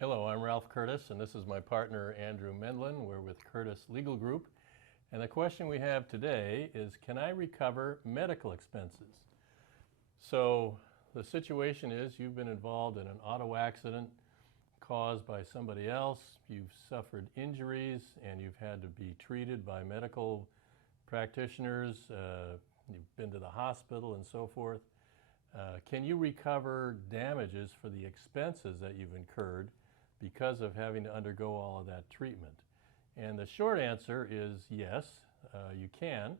Hello, I'm Ralph Curtis, and this is my partner Andrew Mendlin. We're with Curtis Legal Group. And the question we have today is, can I recover medical expenses? So the situation is you've been involved in an auto accident caused by somebody else. You've suffered injuries and you've had to be treated by medical practitioners. You've been to the hospital and so forth. Can you recover damages for the expenses that you've incurred because of having to undergo all of that treatment? And the short answer is yes, you can.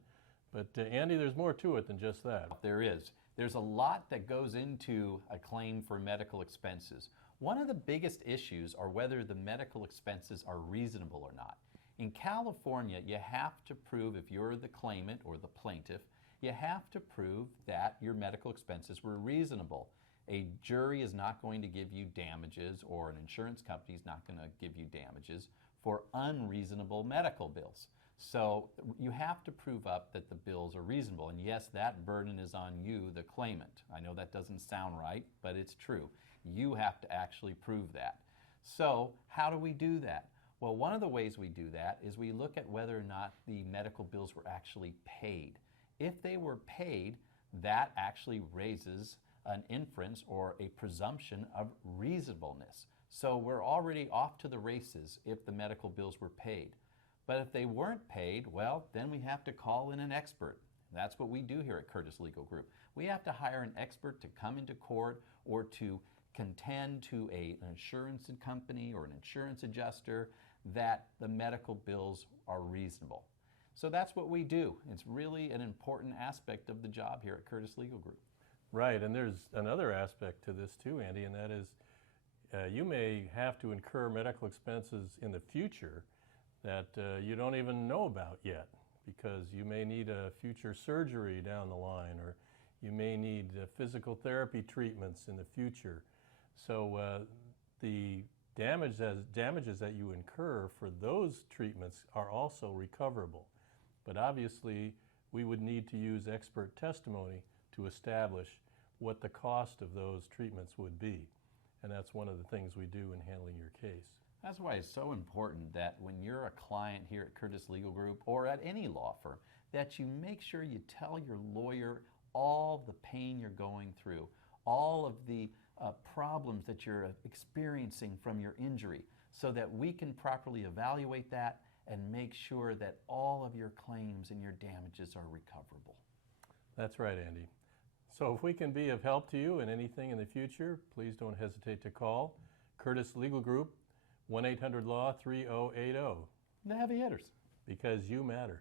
But Andy, there's more to it than just that. There is. There's a lot that goes into a claim for medical expenses. One of the biggest issues are whether the medical expenses are reasonable or not. In California, you have to prove, if you're the claimant or the plaintiff, you have to prove that your medical expenses were reasonable. A jury is not going to give you damages, or an insurance company is not going to give you damages for unreasonable medical bills. So you have to prove up that the bills are reasonable. And yes, that burden is on you, the claimant. I know that doesn't sound right, but it's true. You have to actually prove that. So how do we do that? Well, one of the ways we do that is we look at whether or not the medical bills were actually paid. If they were paid, that actually raises an inference or a presumption of reasonableness. So we're already off to the races if the medical bills were paid. But if they weren't paid, well, then we have to call in an expert. That's what we do here at Curtis Legal Group. We have to hire an expert to come into court or to contend to an insurance company or an insurance adjuster that the medical bills are reasonable. So that's what we do. It's really an important aspect of the job here at Curtis Legal Group. Right, and there's another aspect to this too, Andy, and that is you may have to incur medical expenses in the future that you don't even know about yet, because you may need a future surgery down the line, or you may need physical therapy treatments in the future. So the damages that you incur for those treatments are also recoverable. But obviously, we would need to use expert testimony to establish what the cost of those treatments would be. And that's one of the things we do in handling your case. That's why it's so important that when you're a client here at Curtis Legal Group or at any law firm, that you make sure you tell your lawyer all the pain you're going through, all of the problems that you're experiencing from your injury, so that we can properly evaluate that and make sure that all of your claims and your damages are recoverable. That's right, Andy. So if we can be of help to you in anything in the future, please don't hesitate to call Curtis Legal Group, 1-800-LAW-3080. The heavy hitters. Because you matter.